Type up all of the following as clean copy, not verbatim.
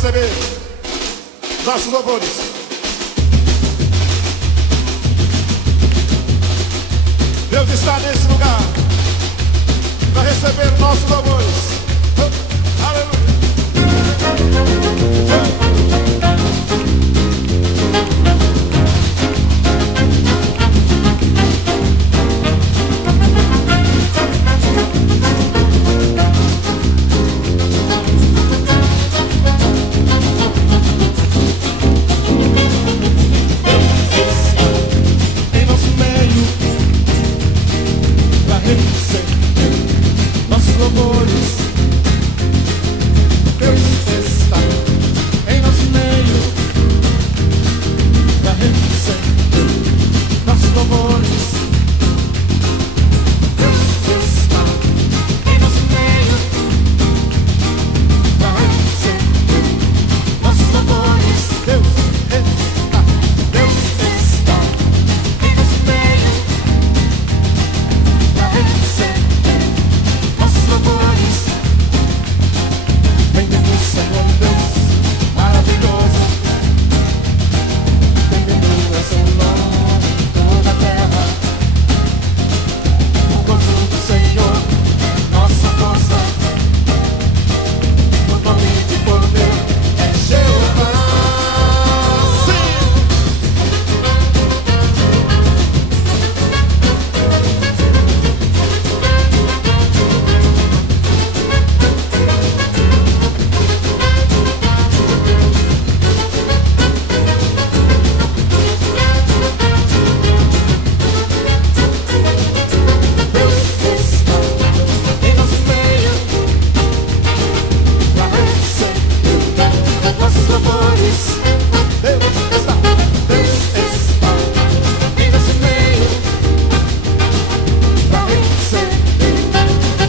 receber nossos louvores. Deus está nesse lugar para receber nossos louvores. Aleluia. Nossos louvores, Deus está em nosso meio para receber nossos louvores. Deus está em nosso meio para receber nossos louvores. Deus está em nosso meio para receber nossos louvores. Bem-vindo, Senhor Deus maravilhoso. Bem-vindo é seu nome em toda a terra. O gozo do Senhor, nossa força. O nome de poder é Jeová. Sim. Deus está em nosso meio para receber nossos louvores. Deus está em nosso meio para receber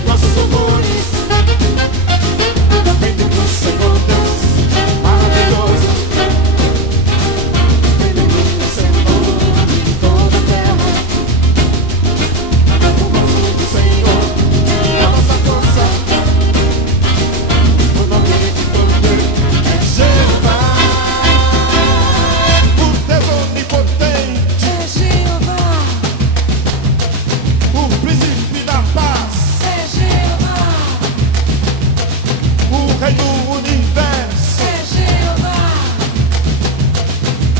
nossos louvores. Bem-vindo, Senhor Deus maravilhoso. Bem-vindo é seu nome em toda a terra. O gozo do Senhor é a nossa força. O nome de poder é Jeová. O Deus onipotente, É Jeová, o príncipe da paz, é Jeová, o rei do universo, é Jeová,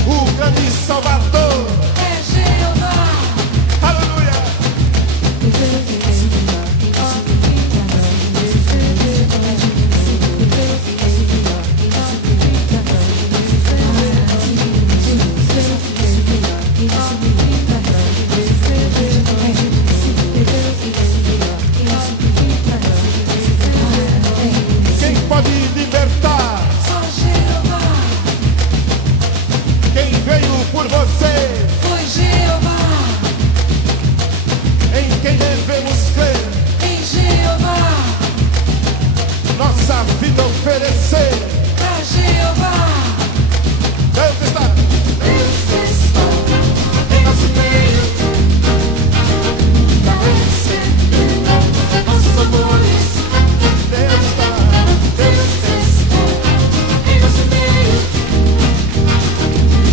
o grande salvador. é Jeová. Aleluia. Quem pode libertar? Só Jeová, Quem veio por você? foi Jeová, Em quem devemos crer? em Jeová, Nossa vida oferecer. pra Jeová. Deus está em nosso meio para receber nossos amores. Deus está em nosso meio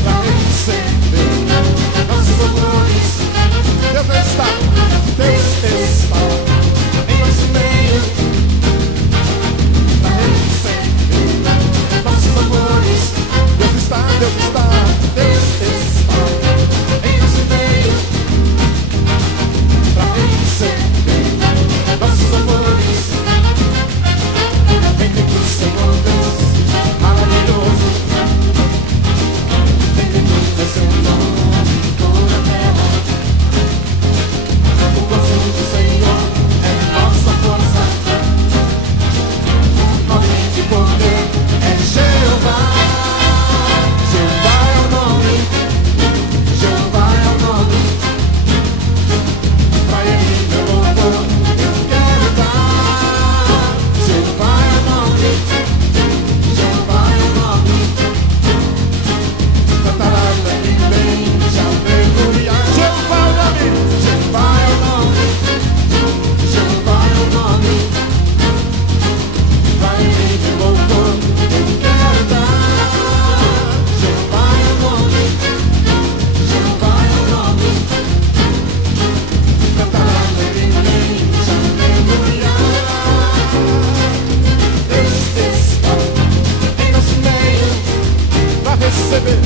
para receber nossos amores. Deus está em nosso meio para receber receber,